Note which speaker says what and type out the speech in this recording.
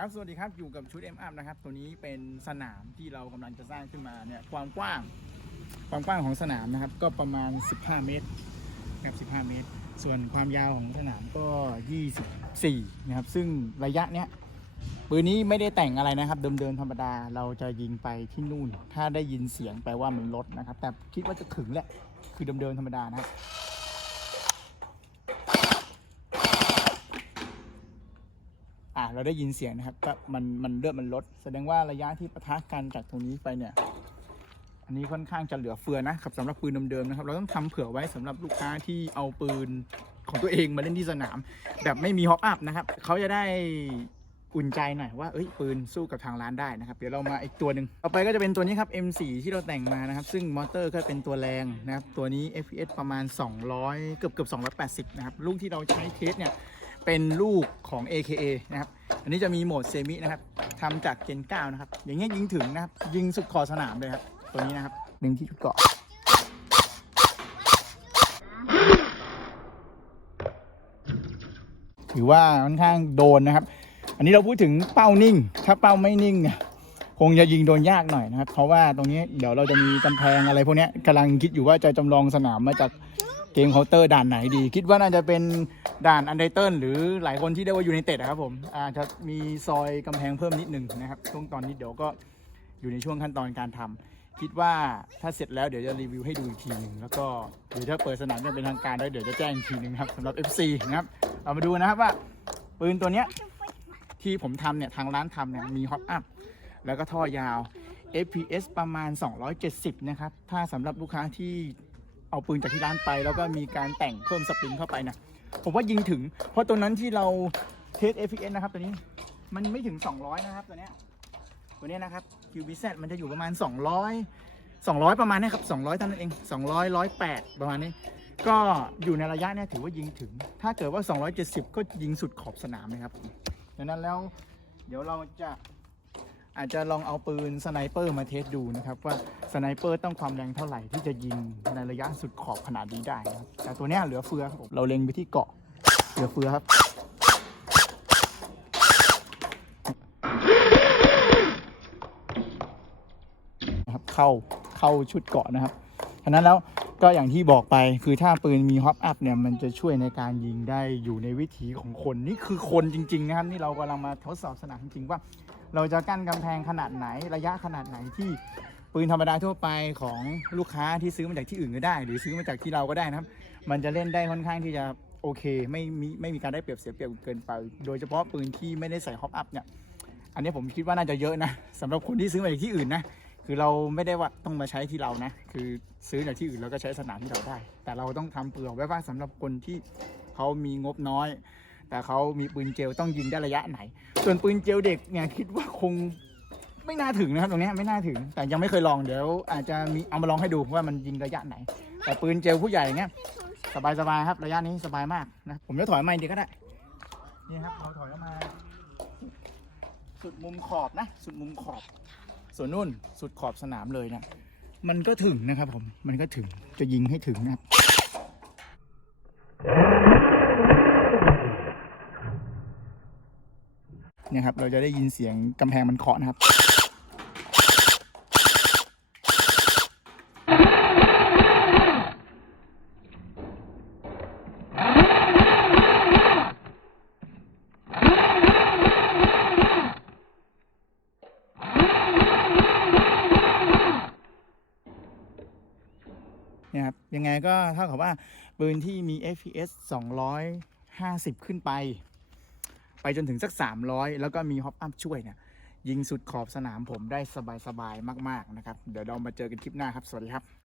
Speaker 1: ครับ สวัสดีครับ อยู่กับชุด M Up นะครับ ตัวนี้เป็นสนามที่เรากำลังจะสร้างขึ้นมาเนี่ย ความกว้าง ความกว้างของสนามนะครับ ก็ประมาณ 15 เมตรนะครับ15 เมตร ส่วนความยาวของสนามก็ 24 นะครับ ซึ่งระยะเนี้ย ปืนนี้ไม่ได้แต่งอะไรนะครับ เดิมๆธรรมดา เราจะยิงไปที่นู่น ถ้าได้ยินเสียงแปลว่ามันลดนะครับ แต่คิดว่าจะถึงแหละ คือเดิมๆธรรมดานะครับ อ่า เราได้ยินเสียงนะครับก็มันมันเลือดมันลด แสดงว่าระยะที่ปะทะกันจากตรงนี้ไปเนี่ย อันนี้ค่อนข้างจะเหลือเฟือนะครับสำหรับปืนเดิมๆนะครับ เราต้องทำเผื่อไว้สำหรับลูกค้าที่เอาปืนของตัวเองมาเล่นที่สนาม แบบไม่มีฮอปอัพนะครับเขาจะได้อุ่นใจหน่อยว่าเอ้ยปืนสู้กับทางร้านได้นะครับ เดี๋ยวเรามาอีกตัวหนึ่งต่อไปก็จะเป็นตัวนี้ครับ M4 ที่เราแต่งมานะครับ ซึ่งมอเตอร์ก็เป็นตัวแรงนะครับ ตัวนี้ FPS ประมาณ 200 เกือบเกือบ280 นะครับ ลูกที่เราใช้เทสเนี่ย เป็นลูกของ AKA นะครับ อันนี้จะมีโหมดเซมินะครับทำจากเจน9นะครับ อย่างเงี้ยยิงถึงนะครับ ยิงสุดขอบสนามเลยครับ ตัวนี้นะครับหนึ่งที่จุดเกาะถือว่าค่อนข้างโดนนะครับ อันนี้เราพูดถึงเป้านิ่ง ถ้าเป้าไม่นิ่งเนี่ยคงจะยิงโดนยากหน่อยนะครับ เพราะว่าตรงนี้เดี๋ยวเราจะมีกำแพงอะไรพวกเนี้ยกำลังคิดอยู่ว่าจะจำลองสนามมาจาก เกมเคาน์เตอร์ด่านไหนดี คิดว่าน่าจะเป็นด่านอันเดอร์เทิลหรือหลายคนที่ได้ว่าอยู่ในเต็ดนะครับผมอาจจะมีซอยกำแพงเพิ่มนิดหนึ่งนะครับช่วงตอนนี้เดี๋ยวก็อยู่ในช่วงขั้นตอนการทำคิดว่าถ้าเสร็จแล้วเดี๋ยวจะรีวิวให้ดูอีกทีหนึ่งแล้วก็เดี๋ยวถ้าเปิดสนามย่างเป็นทางการแล้วเดี๋ยวจะแจ้งอีกทีหนึ่งครับสำหรับ FC นะครับเรามาดูนะครับว่าปืนตัวเนี้ยที่ผมทำเนี่ยทางร้านทำเนี่ยมีฮอปอัพแล้วก็ท่อยาว FPS ประมาณ 270 นะครับ ถ้าสำหรับลูกค้าที่ เอาปืนจากที่ร้านไป แล้วก็มีการแต่งเพิ่มสปริงเข้าไปนะผมว่ายิงถึง เพราะตัวนั้นที่เราเทส FPS นะครับตัวนี้มันไม่ถึง 200 นะครับตัวเนี้ยตัวเนี้ยนะครับ QBZ มันจะอยู่ประมาณ 200 200 ประมาณนี้ครับ 200เท่านั้นเอง 200 108 ประมาณนี้ ก็อยู่ในระยะเนี่ยถือว่ายิงถึง ถ้าเกิดว่า 270 ก็ยิงสุดขอบสนามเลยครับดังนั้นแล้วเดี๋ยวเราจะ อาจจะลองเอาปืนสไนเปอร์มาเทสดูนะครับว่าสไนเปอร์ต้องความแรงเท่าไหร่ที่จะยิงในระยะสุดขอบขนาดนี้ได้นะครับแต่ตัวเนี้ยเหลือเฟือครับผมเราเล็งไปที่เกาะเหลือเฟือครับ นะครับเข้าเข้าชุดเกาะนะครับฉะนั้นแล้ว ก็อย่างที่บอกไปคือถ้าปืนมีฮอปอัพเนี่ยมันจะช่วยในการยิงได้อยู่ในวิถีของคนนี่คือคนจริง ๆ นะครับนี่เรากำลังมาทดสอบสนามจริงว่า เราจะกั้นกำแพงขนาดไหนระยะขนาดไหนที่ปืนธรรมดาทั่วไปของลูกค้าที่ซื้อมาจากที่อื่นก็ได้ หรือซื้อมาจากที่เราก็ได้นะครับ มันจะเล่นได้ค่อนข้างที่จะโอเค ไม่มีไม่มีการได้เปรียบเสียเปรียบเกินไป โดยเฉพาะปืนที่ไม่ได้ใส่ฮอปอัพเนี่ยอันนี้ผมคิดว่าน่าจะเยอะนะสำหรับคนที่ซื้อมาจากที่อื่นนะ คือเราไม่ได้ว่าต้องมาใช้ที่เรานะ คือซื้อจากที่อื่นแล้วก็ใช้สนามที่เราได้ แต่เราต้องทำเผื่อไว้ว่าสำหรับคนที่เขามีงบน้อย แต่เขามีปืนเจลต้องยิงได้ระยะไหน ส่วนปืนเจลเด็กเนี่ยคิดว่าคงไม่น่าถึงนะครับตรงนี้ไม่น่าถึง แต่ยังไม่เคยลองเดี๋ยว อาจจะมีเอามาลองให้ดูว่ามันยิงระยะไหน แต่ปืนเจลผู้ใหญ่เนี่ยสบายสบายครับระยะนี้สบายมากนะผมจะถอยมาอีกทีก็ได้นี่ครับเราถอยออกมา สุดมุมขอบนะ สุดมุมขอบ ส่วนนู่นสุดขอบสนามเลยนะ มันก็ถึงนะครับผม มันก็ถึง จะยิงให้ถึงนะครับเนี่ยครับ เราจะได้ยินเสียงกำแพงมันเคาะนะครับ นี่ยครับยังไงก็เท่ากับว่าปืนที่มี FPS 250 ขึ้นไป ไปจนถึงสัก 300 แล้วก็มีฮอปอัพช่วยเนี่ยยิงสุดขอบสนามผมได้สบายๆมาก ๆ นะครับ เดี๋ยวเรามาเจอกันคลิปหน้าครับ สวัสดีครับ